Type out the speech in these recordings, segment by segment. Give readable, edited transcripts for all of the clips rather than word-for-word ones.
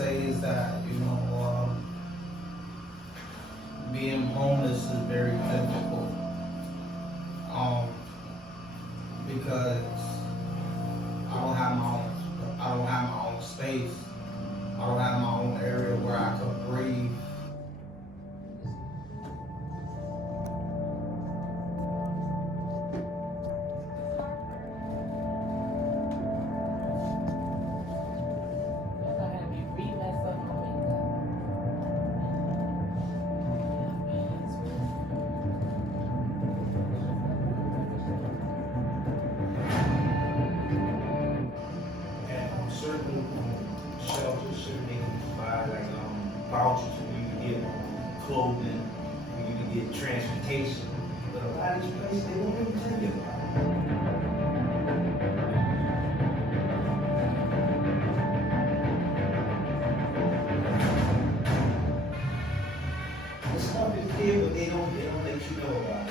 say is that, being homeless is very difficult. Because I don't have my own space. I don't have my own area where I could breathe. Certain shelters should be provide vouchers where you can get clothing, where you can get transportation. But a lot of these places they don't even tell you about it. The stuff is there, but they don't let you know about it.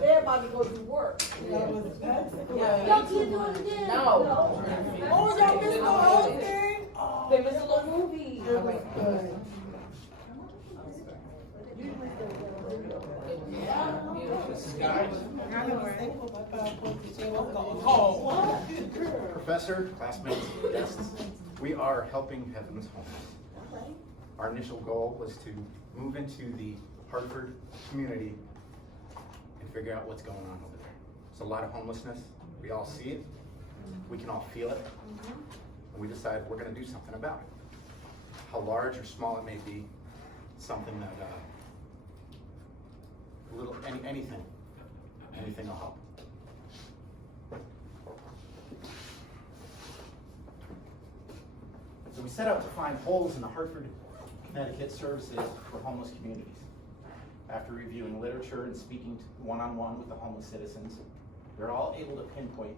Everybody go to work. Don't you do it again? No. Oh, y'all missed the whole thing? They missed a little movie. It was good. Professor, classmates, guests, we are helping Heaven's Homeless. Our initial goal was to move into the Hartford community and figure out what's going on over there. There's a lot of homelessness. We all see it. We can all feel it. And we decided we're going to do something about it. How large or small it may be, something that anything will help. So we set out to find holes in the Hartford, Connecticut services for homeless communities. After reviewing literature and speaking one-on-one with the homeless citizens, we were all able to pinpoint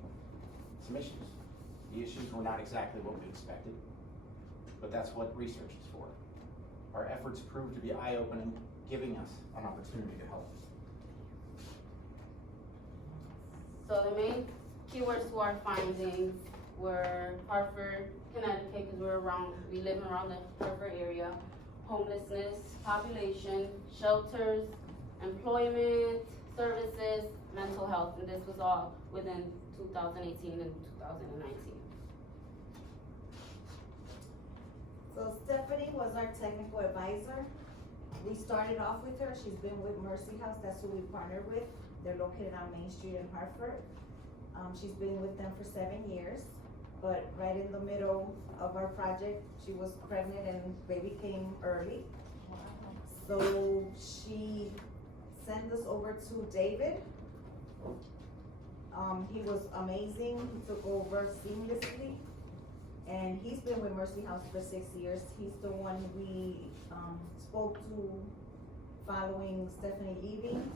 some issues. The issues were not exactly what we expected, but that's what research is for. Our efforts proved to be eye-opening, giving us an opportunity to help. So the main keywords to our findings were Hartford, Connecticut, because we live around the Hartford area, homelessness, population, shelters, employment, services, mental health, and this was all within 2018 and 2019. So Stephanie was our technical advisor. We started off with her. She's been with Mercy House. That's who we partnered with. They're located on Main Street in Hartford. She's been with them for 7 years, but right in the middle of our project, she was pregnant and baby came early. So she sent us over to David. He was amazing. He took over seamlessly. And he's been with Mercy House for 6 years. He's the one we spoke to following Stephanie leaving.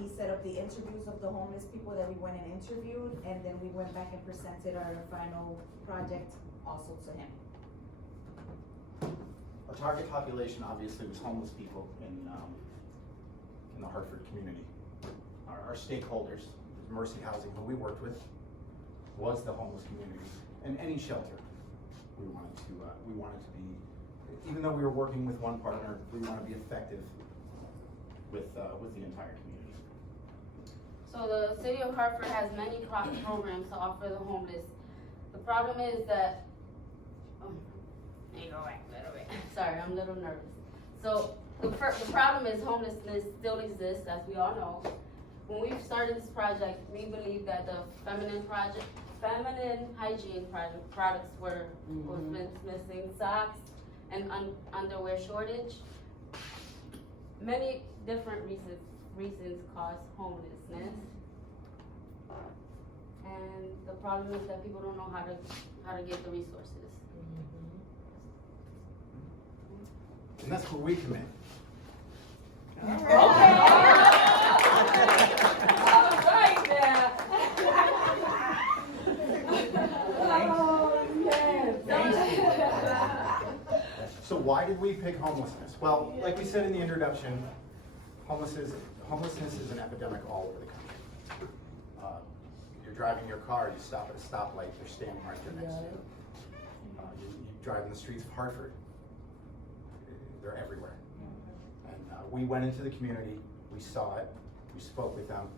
He set up the interviews of the homeless people that we went and interviewed, and then we went back and presented our final project also to him. Our target population obviously was homeless people in the Hartford community. Our stakeholders, Mercy Housing, who we worked with, was the homeless community, and any shelter. We wanted to be, even though we were working with one partner, we want to be effective with the entire community. So the city of Hartford has many programs to offer the homeless. The problem is that, sorry, I'm a little nervous. So the problem is homelessness still exists, as we all know. when we started this project, we believed that the feminine hygiene products was missing, socks and underwear shortage. Many different reasons cause homelessness. And the problem is that people don't know how to get the resources. And that's where we come in. Okay. All right now. Oh, yes. So why did we pick homelessness? Well, like we said in the introduction, homelessness is an epidemic all over the country. You're driving your car, you stop at a stoplight, they're standing right there next to you. You drive in the streets of Hartford, they're everywhere. And we went into the community, we saw it, we spoke with them,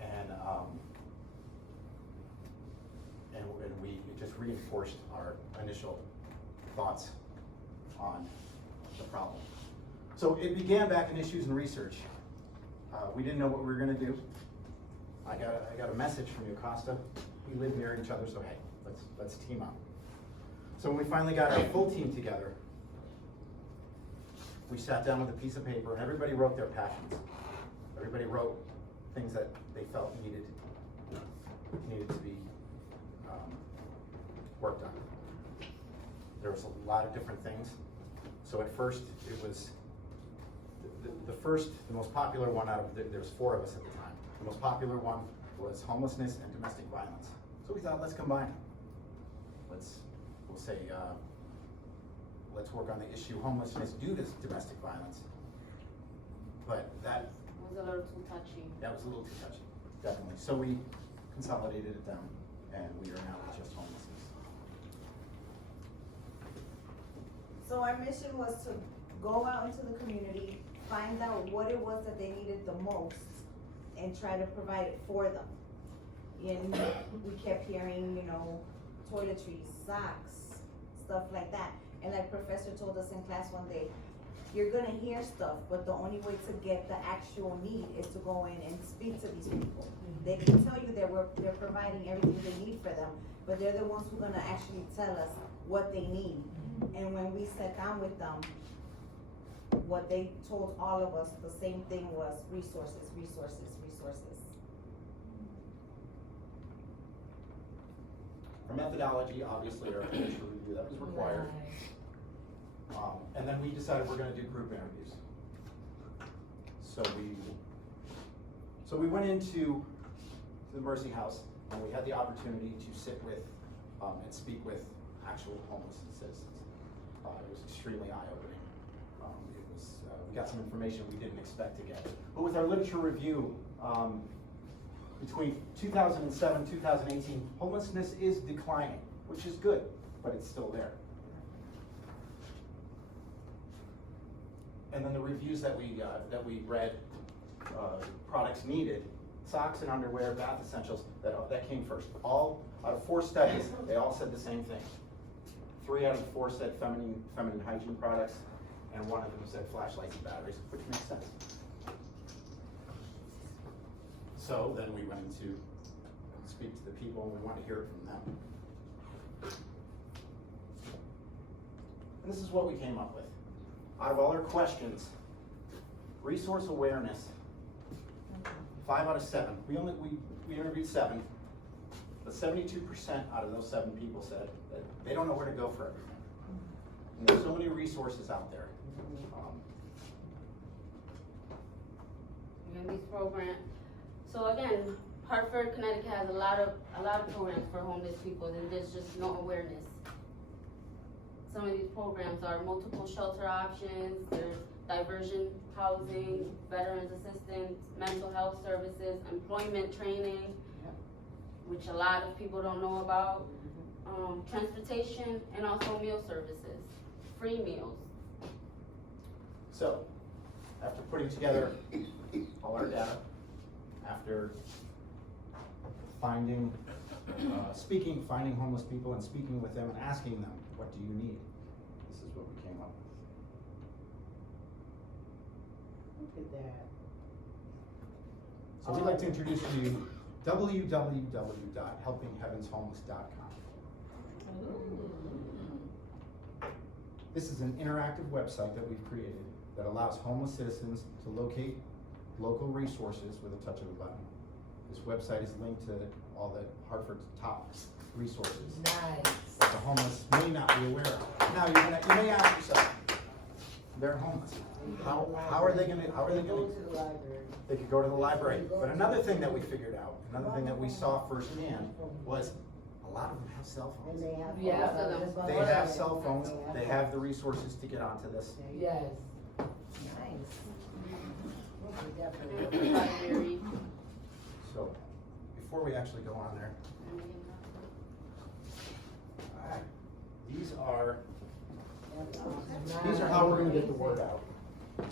and it just reinforced our initial thoughts on the problem. So it began back in Issues and Research. We didn't know what we were gonna do. I got a message from you, Costa. We live near each other, so hey, let's team up. So when we finally got our full team together, we sat down with a piece of paper and everybody wrote their passions. Everybody wrote things that they felt needed to be worked on. There was a lot of different things. So at first, it was the most popular one out of there's 4 of us at the time. The most popular one was homelessness and domestic violence. So we thought, let's combine them. Let's work on the issue homelessness due to domestic violence. But that was a little too touchy. That was a little too touchy, definitely. So we consolidated it down, and we are now with just homelessness. So our mission was to go out into the community, find out what it was that they needed the most, and try to provide it for them. And we kept hearing, toiletries, socks, stuff like that. And like Professor told us in class one day, you're gonna hear stuff, but the only way to get the actual need is to go in and speak to these people. They can tell you that they're providing everything they need for them, but they're the ones who are gonna actually tell us what they need. And when we sat down with them, what they told all of us, the same thing was resources, resources, resources. Our methodology, obviously, our initial review, that was required. And then we decided we're gonna do group interviews. So we went into the Mercy House, and we had the opportunity to sit with and speak with actual homeless citizens. It was extremely eye-opening. We got some information we didn't expect to get. But with our literature review, between 2007 2018, homelessness is declining, which is good, but it's still there. And then the reviews that we read, products needed, socks and underwear, bath essentials, that came first. All out of 4 studies, they all said the same thing. 3 out of 4 said feminine hygiene products, and 1 of them said flashlights and batteries, which makes sense. So then we went into speak to the people, and we want to hear it from them. And this is what we came up with. Out of all our questions, resource awareness, 5 out of 7. We interviewed 7, but 72% out of those 7 people said that they don't know where to go for everything. And there's so many resources out there. And these programs. So again, Hartford, Connecticut has a lot of programs for homeless people, and there's just no awareness. Some of these programs are multiple shelter options, there's diversion housing, veterans assistance, mental health services, employment training, which a lot of people don't know about, transportation, and also meal services, free meals. So, after putting together all our data, after finding homeless people and speaking with them and asking them, what do you need? This is what we came up with. Look at that. So we'd like to introduce to you www.helpingheavenshomeless.com. This is an interactive website that we've created that allows homeless citizens to locate local resources with a touch of a button. This website is linked to all the Hartford's top resources Nice. that the homeless may not be aware of. Now, you may ask yourself, they're homeless. How are they gonna? They could go to the library. But another thing that we figured out, another thing that we saw firsthand was a lot of them have cell phones. Yeah. They have cell phones. They have the resources to get onto this. Yes. Library. So, before we actually go on there, these are how we're gonna get the word out. Nice.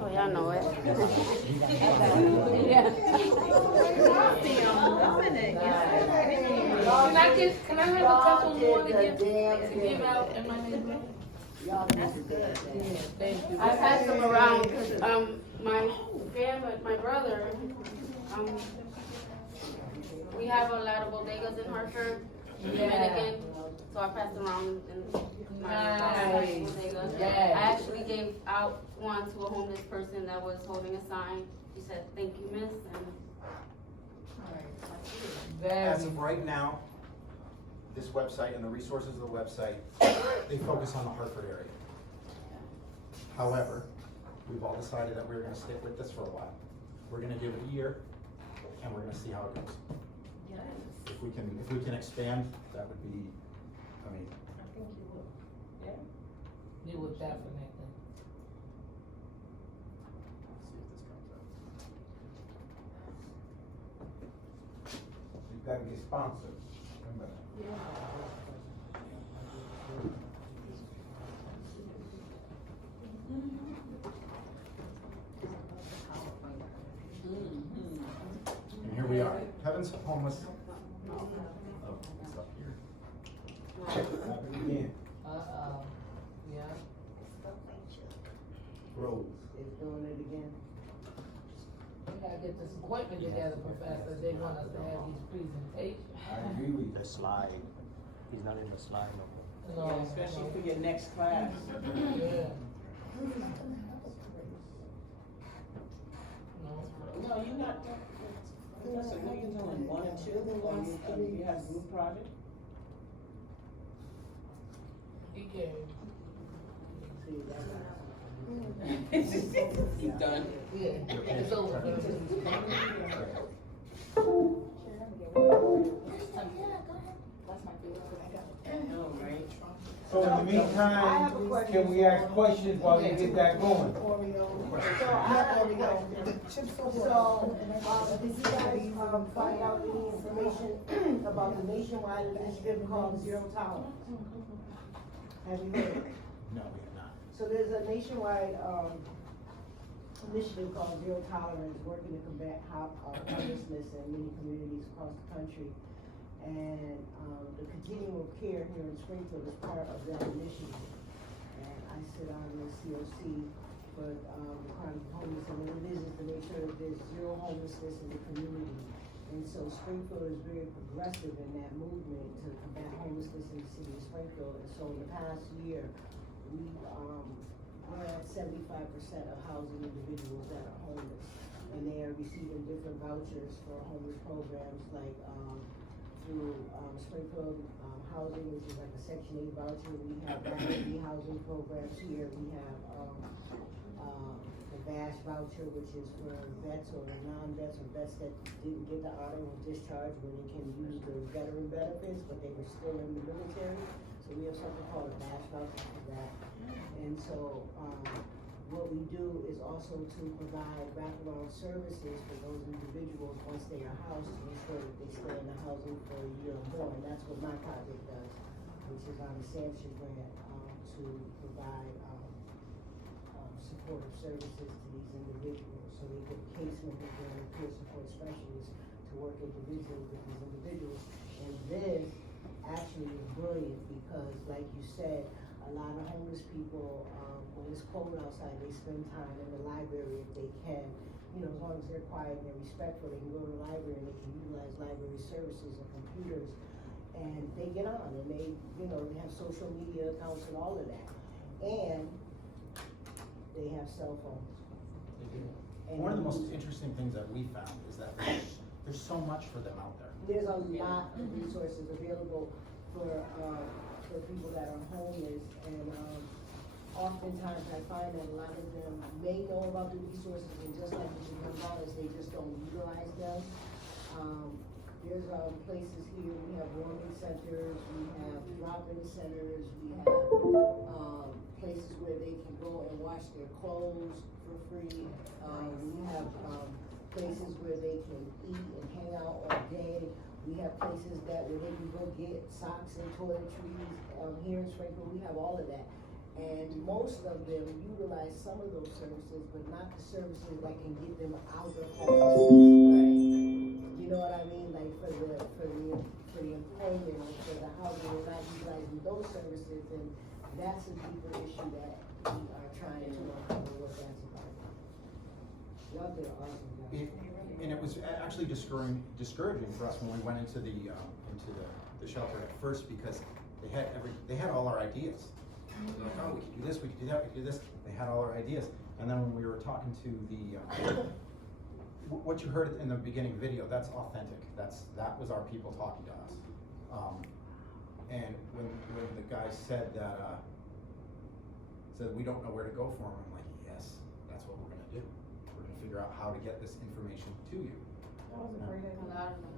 Oh, y'all know it. Can I have a couple more to give out in my neighborhood? That's good. Thank you. I pass them around because my family, my brother, we have a lot of bodegas in Hartford, Dominican, so I pass them around in my Nice. bodega. Yes. I actually gave out one to a homeless person that was holding a sign. She said, "Thank you, miss," and As of right now, this website and the resources of the website, they focus on the Hartford area. However, we've all decided that we're gonna stick with this for a while. We're gonna give it a year, and we're gonna see how it goes. If we can expand, that would be, I mean, You would definitely. see if this comes up. You gotta get sponsored. Remember that. And here we are, Heaven's Homeless. Oh, it's up here. Happen again. Uh-oh. Yeah. Rose. It's doing it again. We gotta get this equipment together, Professor. They want us to have these presentations. I agree with The you. slide, he's not in the slide no more. No, Especially for your next class. Yeah. No. No, you're not, Professor, no, you're doing one and two, or you have group project? He came. See, that's. You done? Yeah. It's over. No, right? So in the meantime, can we ask questions while you get that going? So, did you guys, find out any information about the nationwide initiative called Zero Tolerance? Have you heard? No, we have not. So there's a nationwide, initiative called Zero Tolerance, working to combat homelessness in many communities across the country. And, the continuum of care here in Springfield is part of that initiative. And I sit on the COC for, the chronic homeless, and what it is to make sure that there's zero homelessness in the community. And so Springfield is very progressive in that movement to combat homelessness in the city of Springfield. And so in the past year, we're at 75% of housing individuals that are homeless. And they are receiving different vouchers for homeless programs like, through Springfield Housing, which is like a Section 8 voucher. We have Rapid housing programs here. We have the VASH voucher, which is for vets or non-vets or vets that didn't get the honorable discharge when they can use the veteran benefits, but they were still in the military. So we have something called a VASH voucher for that. And so what we do is also to provide wraparound services for those individuals once they are housed to ensure that they stay in the housing for a year or more. And that's what my project does, which is on the Sampson grant, to provide supportive services to these individuals. So they get case manager and peer support specialists to work individually with these individuals. And this actually is brilliant because, like you said, a lot of homeless people, when it's cold outside, they spend time in the library if they can, you know, as long as they're quiet and they're respectful, they can go to the library and they can utilize library services and computers. And they get on and they, you know, they have social media accounts and all of that. And they have cell phones. And One of the most interesting things that we found is that there's so much for them out there. there's a lot of resources available for people that are homeless. And, oftentimes I find that a lot of them may know about the resources and just like Mr. Gonzalez, they just don't utilize them. There's places here, we have warming centers, we have drop-in centers, we have places where they can go and wash their clothes for free. We have places where they can eat and hang out all day. We have places where they can go get socks and toiletries. Here in Springfield, we have all of that. And most of them utilize some of those services, but not the services that can get them out of homelessness. You know what I mean? Like for the employment or for the housing, we're not utilizing those services, and that's a deeper issue that we are trying to uncover what that's about. Y'all did an awesome job. And it was actually discouraging for us when we went into the shelter at first, because they had all our ideas. They're like, oh, we could do this, we could do that, we could do this. They had all our ideas. And then when we were talking to what you heard in the beginning video, that's authentic. That was our people talking to us. And when the guy said we don't know where to go for him, I'm like, yes, that's what we're gonna do. We're gonna figure out how to get this information to you. That was a great idea. A lot of them.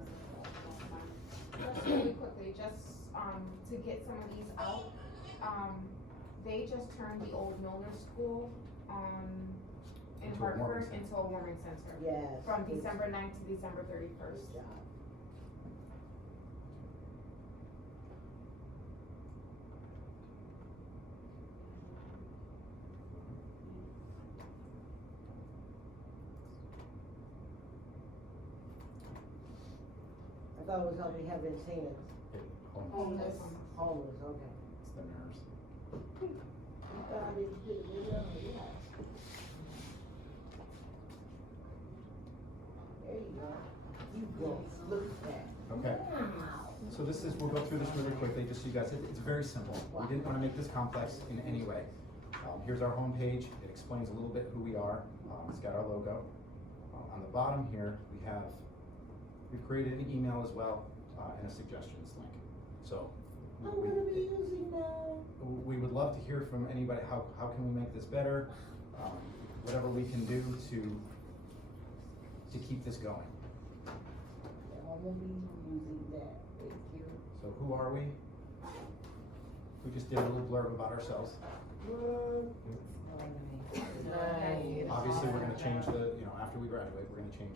Just really quickly, just, to get some of these out, they just turned the old Milner School, in Into a warming Hartford center. into a warming center. Yes. From December 9th to December 31st. Good job. I thought it was helping have maintenance. Homeless. Homeless, okay. It's the nerves. There you go. You go, look at that. Okay. So we'll go through this really quickly, just so you guys, it's very simple. We didn't want to make this complex in any way. Here's our homepage. It explains a little bit who we are. It's got our logo. On the bottom here, we've created an email as well, and a suggestions link. So I'm gonna be using that. we would love to hear from anybody. How can we make this better? Whatever we can do to keep this going. I'm gonna be using that. Thank you. So who are we? We just did a little blurb about ourselves. Nice. Obviously, we're gonna change after we graduate, we're gonna change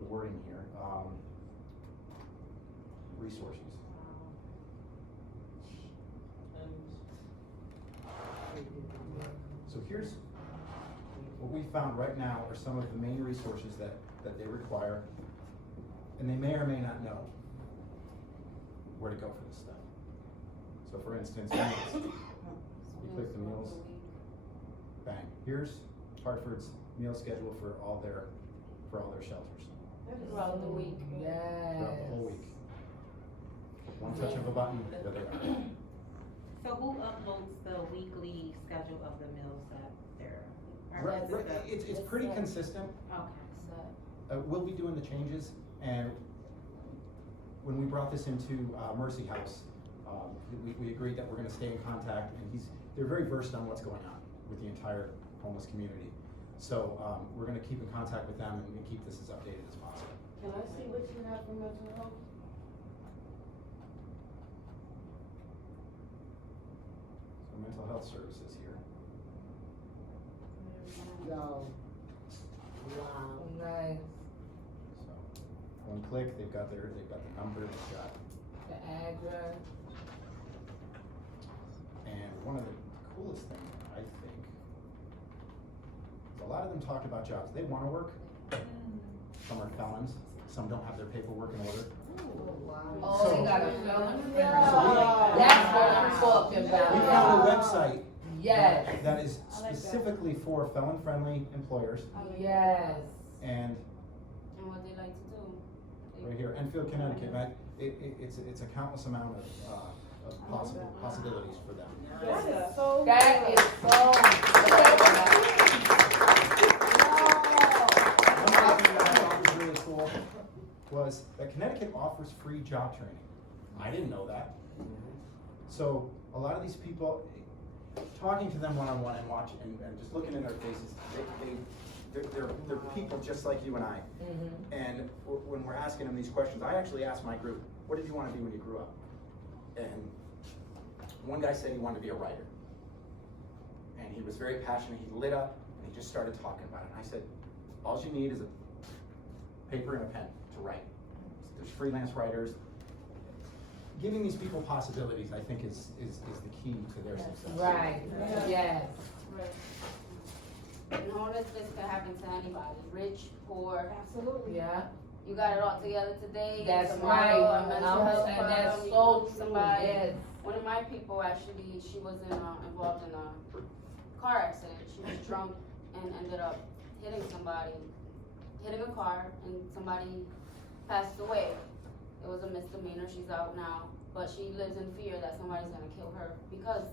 the wording here. Resources. So here's what we found right now are some of the main resources that they require, and they may or may not know where to go for this stuff. So for instance, meals. You click the meals, bang. Here's Hartford's meal schedule for all their shelters Throughout the week. Yes. throughout the whole week. One touch of a button, there they are. So who uploads the weekly schedule of the meals that they're? It's pretty consistent. Okay. We'll be doing the changes, and when we brought this into Mercy House, we agreed that we're gonna stay in contact, and they're very versed on what's going on with the entire homeless community. So we're gonna keep in contact with them and keep this as updated as possible. Can I see what you have for mental health? So mental health services here. Yo. Wow. Nice. So one click, they've got the number, they've got, The address. and one of the coolest things, I think, is a lot of them talked about jobs. They wanna work. Some are felons, some don't have their paperwork in order. Oh, they got a felon? Yeah. That's what I'm talking about. We found a website Yes. That is specifically for felon-friendly employers, Yes. and And what they like to do. right here, Enfield, Connecticut, it's a countless amount of possibilities for them. That is so. That is so. One thing that I thought was really cool was that Connecticut offers free job training. I didn't know that. So a lot of these people, talking to them one-on-one and watching and just looking in their faces, they're people just like you and I. And when we're asking them these questions, I actually asked my group, what did you want to be when you grew up? And one guy said he wanted to be a writer. And he was very passionate, he lit up, and he just started talking about it. And I said, all you need is a paper and a pen to write. There's freelance writers. Giving these people possibilities, I think, is the key to their success. Right, yes. And homelessness can happen to anybody, rich, poor. Absolutely. Yeah, You got it all together today. that's tomorrow, right. a mental health And problem, that's you so lose true, somebody. yes. One of my people actually, she was involved in a car accident. She was drunk and ended up hitting a car, and somebody passed away. It was a misdemeanor. She's out now, but she lives in fear that somebody's gonna kill her because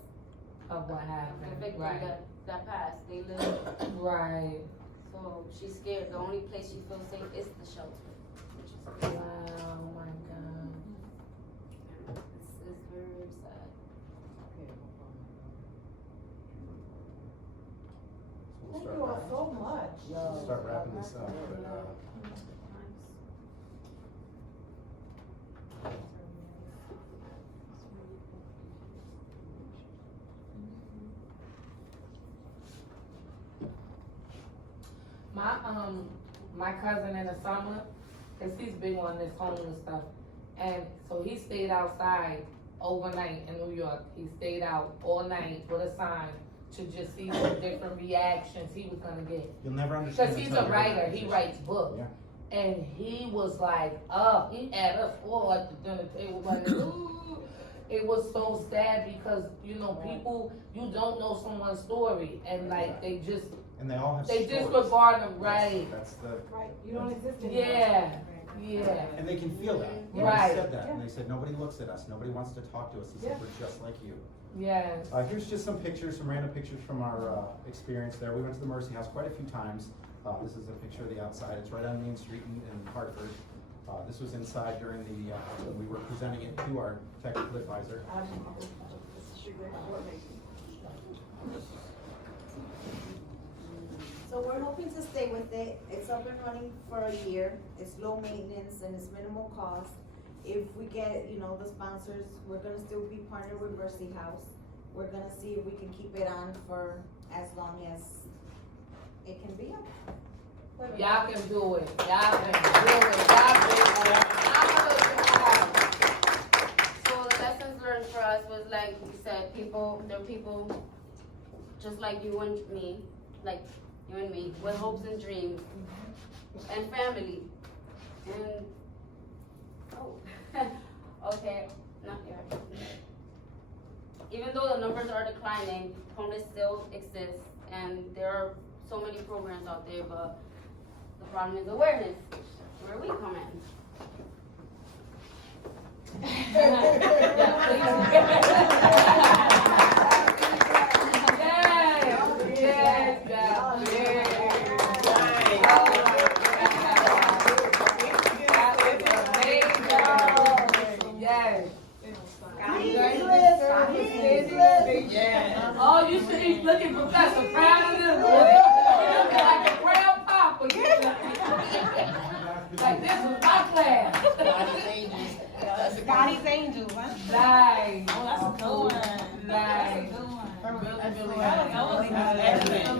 Of what the happened, victim right, that passed. They live, right. so she's scared. The only place she feels safe is the shelter, which is Wow, crazy. my God. It's very, very sad. So Thank you all so much. we'll start wrapping this up. But, My cousin in the summer, cause he's big on this homeless stuff, and so he stayed outside overnight in New York. He stayed out all night with a sign to just see what different reactions he was gonna get. You'll never understand. Cause he's until a you're writer, in he that writes books. Yeah. And he was like, he had us all at the dinner table, like, ooh. It was so sad because, you know, people, you don't know someone's story, and like, they just And they all have They stories. disregard them, right? That's the. Right, you don't exist anymore. Yeah, yeah. And they can feel that. When Right. They said that, and they said, nobody looks at us, nobody wants to talk to us, he said, we're just like you. Yes. Here's just some pictures, some random pictures from our experience there. We went to the Mercy House quite a few times. This is a picture of the outside. It's right on Main Street in Hartford. This was inside during the, when we were presenting it to our technical advisor. So we're hoping to stay with it. It's up and running for a year. It's low maintenance and it's minimal cost. If we get, you know, the sponsors, we're gonna still be partnered with Mercy House. We're gonna see if we can keep it on for as long as it can be up. Y'all can do it. Y'all can do it. Y'all can do it. So the lessons learned for us was, like you said, there are people just like you and me, like you and me, with hopes and dreams, and family, and okay, not here. Even though the numbers are declining, homeless still exists, and there are so many programs out there, but the problem is awareness, where we come in. Oh, you should be looking Professor proud of this. You look like a brown papa. Like this was my class. Scotty's Angel, huh? Nice. Oh, that's a good one. Nice. That's a good one. Really, really That was nice. excellent.